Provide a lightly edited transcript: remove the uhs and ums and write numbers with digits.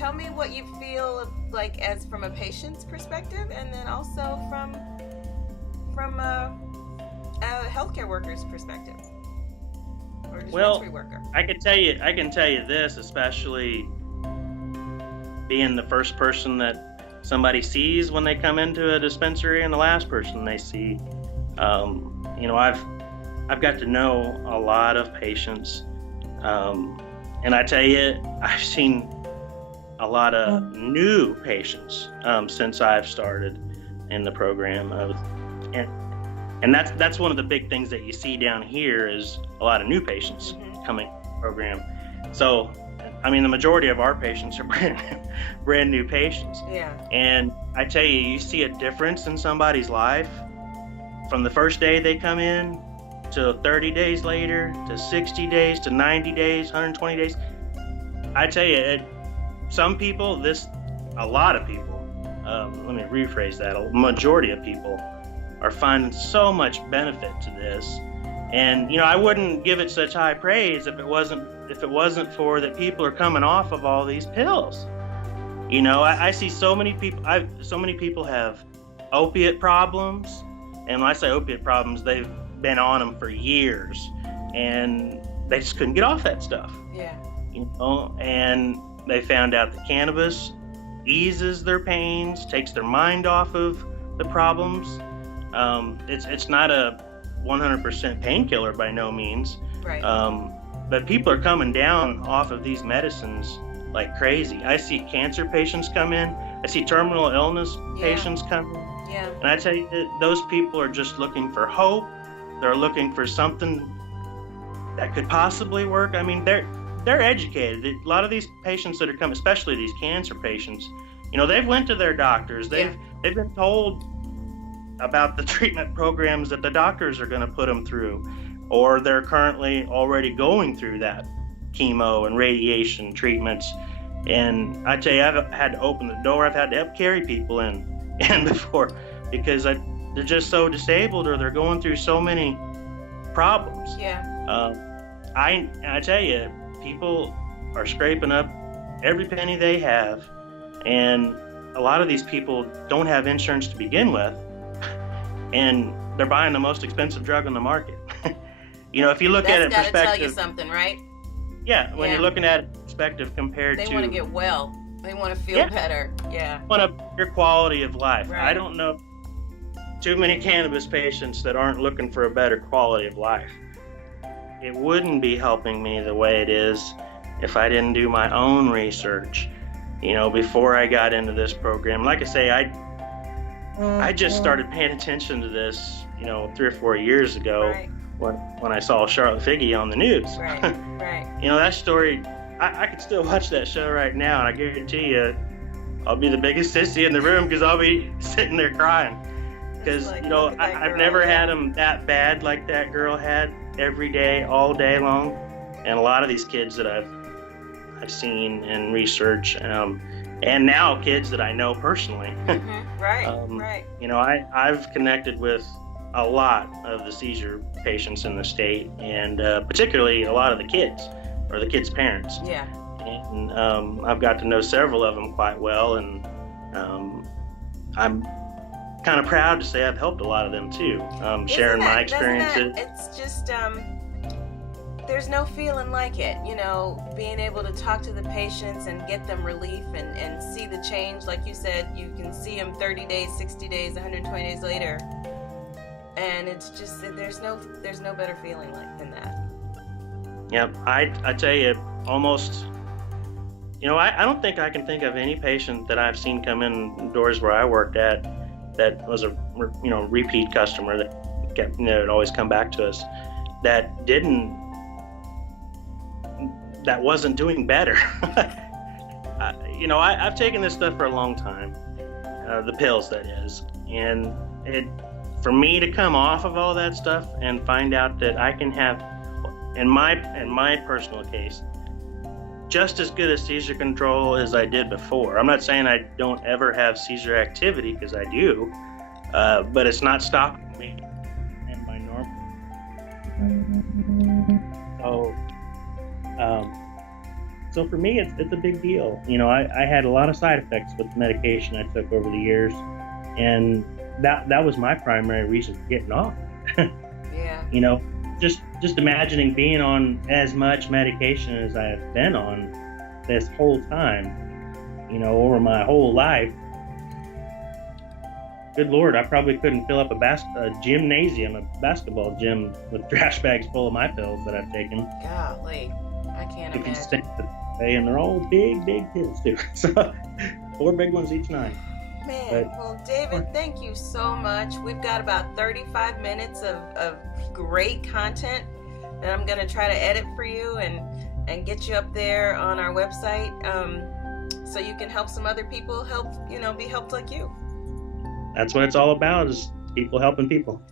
tell me what you feel like as from a patient's perspective, and then also from a healthcare worker's perspective, or dispensary worker. I can tell you this, especially being the first person that somebody sees when they come into a dispensary and the last person they see. I've got to know a lot of patients, and I tell you, I've seen a lot of new patients since I've started in the program. And that's one of the big things that you see down here is a lot of new patients coming to the program. So, I mean, the majority of our patients are brand new patients. Yeah. And I tell you, you see a difference in somebody's life from the first day they come in to 30 days later, to 60 days, to 90 days, 120 days. I tell you, some people, a lot of people, let me rephrase that, a majority of people are finding so much benefit to this. And, I wouldn't give it such high praise if it wasn't for that people are coming off of all these pills. I see so many people have opiate problems. And when I say opiate problems, they've been on them for years and they just couldn't get off that stuff. Yeah. And they found out that cannabis eases their pains, takes their mind off of the problems. It's not a 100% painkiller by no means. Right. But people are coming down off of these medicines like crazy. I see cancer patients come in. I see terminal illness patients come in. Yeah. And I tell you, those people are just looking for hope. They're looking for something that could possibly work. I mean, they're educated. A lot of these patients that are coming, especially these cancer patients, they've went to their doctors. They've been told about the treatment programs that the doctors are going to put them through, or they're currently already going through that chemo and radiation treatments. And I tell you, I've had to open the door. I've had to help carry people in before, because they're just so disabled, or they're going through so many problems. Yeah. I tell you, people are scraping up every penny they have, and a lot of these people don't have insurance to begin with, and they're buying the most expensive drug on the market. If you look at it in perspective, that's gotta tell you something, right? Yeah, when you're looking at it in perspective compared they to... They want to get well. They want to feel better. Yeah. Want your quality of life. Right. I don't know too many cannabis patients that aren't looking for a better quality of life. It wouldn't be helping me the way it is if I didn't do my own research, before I got into this program. Like I say, I just started paying attention to this, 3 or 4 years ago. Right. When I saw Charlotte Figge on the news. Right, right. That story, I could still watch that show right now, and I guarantee you, I'll be the biggest sissy in the room because I'll be sitting there crying. Because, I've never had them that bad like that girl had every day, all day long. And a lot of these kids that I've seen and research, and now kids that I know personally. Right. I've connected with a lot of the seizure patients in the state, and particularly a lot of the kids or the kids' parents. Yeah. And I've got to know several of them quite well, and I'm kind of proud to say I've helped a lot of them too, sharing my experiences. It's just there's no feeling like it, being able to talk to the patients and get them relief and see the change. Like you said, you can see them 30 days, 60 days, 120 days later. And it's just, there's no better feeling than that. Yep, I tell you, almost, I don't think I can think of any patient that I've seen come in doors where I worked at that was a repeat customer that kept, would always come back to us, that wasn't doing better. I've taken this stuff for a long time, the pills that is, and for me to come off of all that stuff and find out that I can have, in my personal case, just as good a seizure control as I did before. I'm not saying I don't ever have seizure activity, because I do, but it's not stopping me in my normal. So, So for me, it's a big deal. You know, I had a lot of side effects with the medication I took over the years, and that was my primary reason for getting off. Yeah. You know, just imagining being on as much medication as I have been on this whole time, you know, over my whole life. Good Lord, I probably couldn't fill up a basketball gym with trash bags full of my pills that I've taken. Golly, I can't If you imagine. stand and they're all big pills too. So 4 big ones each night. Man, well, David, thank you so much. We've got about 35 minutes of great content that I'm going to try to edit for you and get you up there on our website, so you can help some other people be helped like you. That's what it's all about, is people helping people.